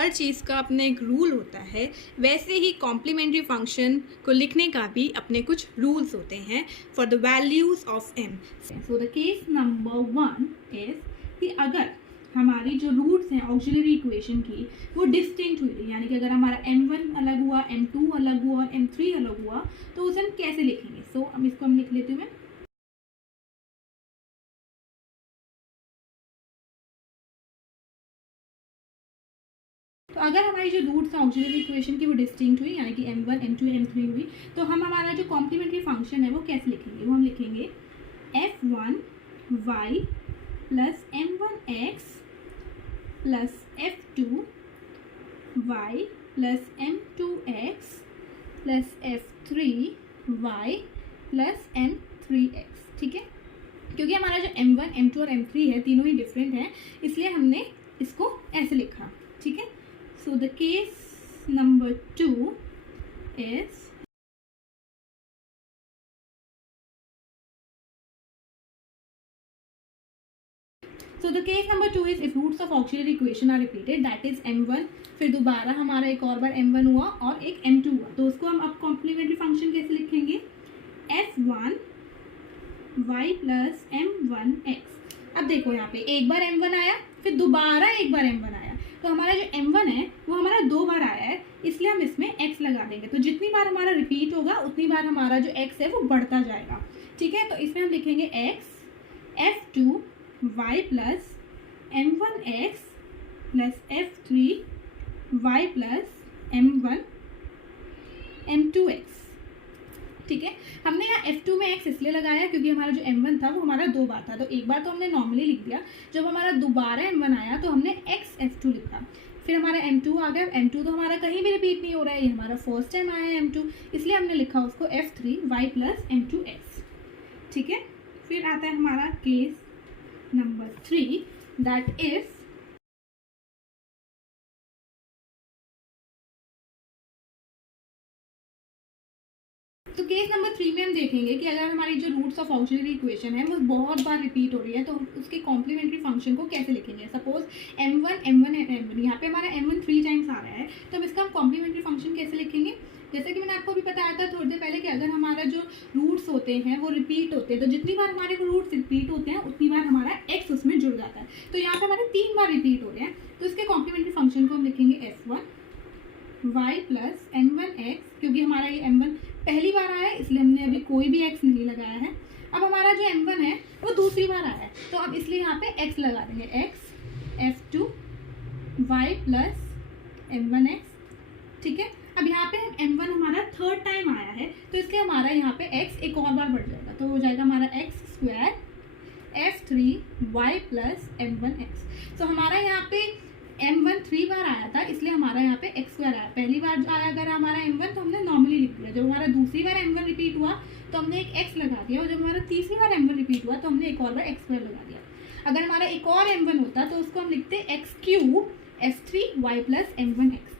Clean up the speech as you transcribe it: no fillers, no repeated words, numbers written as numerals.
हर चीज़ का अपने एक रूल होता है, वैसे ही कॉम्प्लीमेंट्री फंक्शन को लिखने का भी अपने कुछ रूल्स होते हैं for the values of m। So the case number 1 is कि अगर हमारी जो रूट्स हैं ऑक्सिलरी इक्वेशन की वो डिस्टिंक्ट हुई थी, यानी कि अगर हमारा m1 अलग हुआ, m2 अलग हुआ और m3 अलग हुआ, तो उसे हम कैसे लिखेंगे। सो अब इसको हम लिख लेती हूँ मैं। तो अगर हमारी जो रूट्स हैं ऑक्सिलरी इक्वेशन की वो डिस्टिंक्ट हुई, यानी कि m1 m2 m3 हुई, तो हम हमारा जो कॉम्प्लीमेंट्री फंक्शन है वो कैसे लिखेंगे। वो हम लिखेंगे f1y plus m1x plus f2y plus m2x plus f3y plus m3x। ठीक है, क्योंकि हमारा जो m1 m2 और m3 है तीनों ही डिफरेंट हैं, इसलिए हमने इसको ऐसे लिखा। ठीक है, so the case number 2 is if roots of auxiliary equation are repeated, that is m1, फिर दोबारा हमारा एक और बार m1 हुआ और एक m2 हुआ, तो उसको हम अब कॉम्प्लीमेंट्री फंक्शन कैसे लिखेंगे, f1y प्लस m1x। अब देखो यहाँ पे एक बार m1 आया, फिर दोबारा एक बार m1 आया, तो हमारा जो m1 है वो हमारा 2 बार आया है, इसलिए हम इसमें x लगा देंगे। तो जितनी बार हमारा रिपीट होगा उतनी बार हमारा जो x है वो बढ़ता जाएगा। ठीक है, तो इसमें हम लिखेंगे x f2y plus m1x plus f3y plus m2x। ठीक है, हमने यहाँ f2 में x इसलिए लगाया क्योंकि हमारा जो m1 था वो हमारा 2 बार था, तो एक बार तो हमने नॉर्मली लिख दिया, जब हमारा दोबारा m1 आया तो हमने x f2 लिखा, फिर हमारा m2 आ गया। m2 तो हमारा कहीं भी रिपीट नहीं हो रहा है, ये हमारा फर्स्ट टाइम आया है m2, इसलिए हमने लिखा उसको f3y प्लस m2x। ठीक है, फिर आता है हमारा केस नंबर 3, दैट इज तो केस नंबर 3 में हम देखेंगे कि अगर हमारी जो रूट्स ऑफ ऑक्सिलरी इक्वेशन है वो बहुत बार रिपीट हो रही है, तो उसके कॉम्प्लीमेंट्री फंक्शन को कैसे लिखेंगे। सपोज m1 m1 यहाँ पे हमारा m1 3 टाइम्स आ रहा है, तो हम इसका हम कॉम्प्लीमेंट्री फंक्शन कैसे लिखेंगे। जैसे कि मैंने आपको भी बताया था थोड़ी देर पहले कि अगर हमारा जो रूट्स होते हैं वो रिपीट होते हैं, तो जितनी बार हमारे रूट्स रिपीट होते हैं उतनी बार हमारा x उसमें जुड़ जाता है। तो यहाँ पे हमारे 3 बार रिपीट हो रहे हैं, तो इसके कॉम्प्लीमेंट्री फंक्शन को हम लिखेंगे f1y प्लस m1x, क्योंकि हमारा ये m1 पहली बार आया है इसलिए हमने अभी कोई भी x नहीं लगाया है। अब हमारा जो m1 है वो दूसरी बार आया है, तो अब इसलिए यहाँ पे x लगा देंगे, x f2y प्लस m1x। ठीक है, अब यहाँ पे m1 हमारा थर्ड टाइम आया है, तो इसके हमारा यहाँ पे x एक और बार बढ़ जाएगा, तो हो जाएगा हमारा x square f3y plus m1x। तो हमारा यहाँ पे m1 3 बार आया था, इसलिए हमारा यहाँ पे x स्क्वायर आया। पहली बार आया अगर हमारा m1 तो हमने नॉर्मली लिख दिया, जब हमारा दूसरी बार m1 रिपीट हुआ तो हमने एक x लगा दिया, और जब हमारा तीसरी बार m1 रिपीट हुआ तो हमने एक और बार x स्क्वायर लगा दिया। अगर हमारा एक और m1 होता तो उसको हम लिखते x cube f3y plus m1x।